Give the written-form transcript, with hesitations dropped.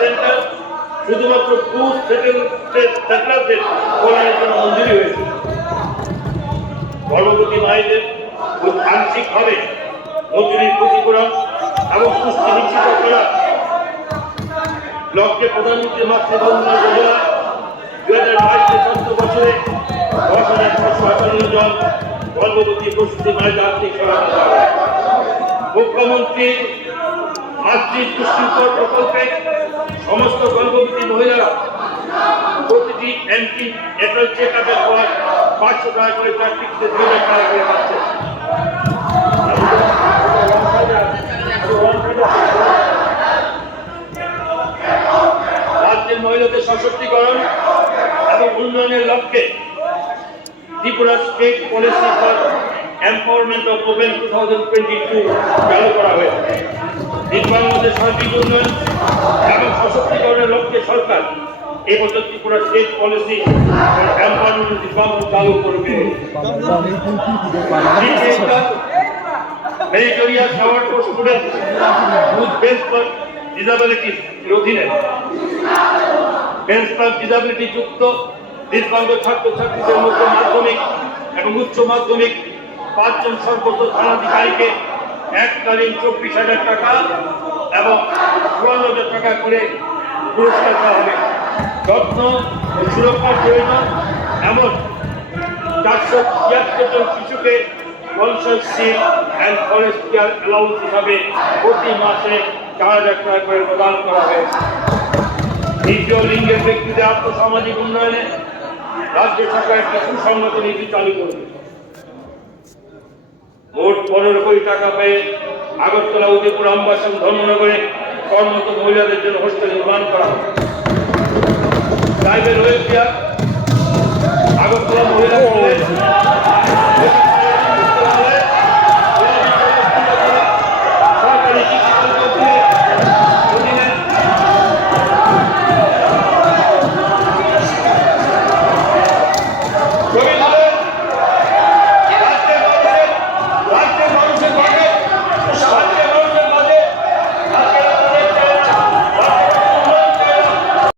Centre শুধুমাত্র cruise সেটেলদের কল্যাণের জন্য মঞ্জুরি হয়েছে। গর্ভবতী মায়েদের আংশিকভাবে মজুরির ক্ষতিপূরণ এবং পুষ্টি নিশ্চিত করা ব্লককে প্রধানমন্ত্রী মাতৃবন্ধনা যোজনা 2022-14 বছরে 10,558 জন গর্ভবতী প্রসূতি মায়েদের আর্থিক সহায়তা দেওয়া হয়। মুখ্যমন্ত্রী মাতৃ পুষ্টিকর প্রকল্পে সমস্ত গর্ভবতী মহিলারা প্রতিটি এপ্রিল চেক আপের পর 500 টাকা করে তার টিকিটে 2,000 টাকা করে পাচ্ছে। রাজ্যের মহিলাদের সশক্তিকরণ এবং উন্নয়নের লক্ষ্যে Tripura state policy for empowerment of women 2022 চালু করা হয়েছে। দিব্যাঙ্গদের সার্বিক উন্নয়ন এবং সশক্তিকরণের লক্ষ্যে সরকার এবছর Tripura state policy for empowerment of divyang চালু করবে। Meritorious award for students with benchmark disabilities এর অধীনে বেঞ্চমার্ক ডিসএবিলিটি যুক্ত দিব্যাঙ্গ ছাত্রছাত্রীদের মধ্যে মাধ্যমিক এবং উচ্চ মাধ্যমিক 5 জন সর্বোচ্চ স্থানাধিকারীকে এককালীন 24,000 টাকা এবং 54,000 টাকা করে পুরস্কার দেওয়া হবে। যত্ন ও সুরক্ষার প্রয়োজন এমন 476 জন শিশুকে কনসাসশিপ অ্যান্ড ফরেস্ট কেয়ার অ্যালাউন্স হিসাবে প্রতি মাসে 4,000 টাকা করে প্রদান করা হয়েছে। দ্বিতীয় লিঙ্গের ব্যক্তিদের আর্থসামাজিক উন্নয়নে রাজ্য সরকার একটি সুসংগত নীতি চালু করবে। মোট 15 কোটি টাকা পেয়ে আগরতলা, উদয়পুর, আমবাসা এবং ধর্মনগরে কর্মরত মহিলাদের জন্য হোস্টেল নির্মাণ করা হবে। ট্রাইবেল ওয়েলফেয়ার আগরতলা মহিলা কলেজ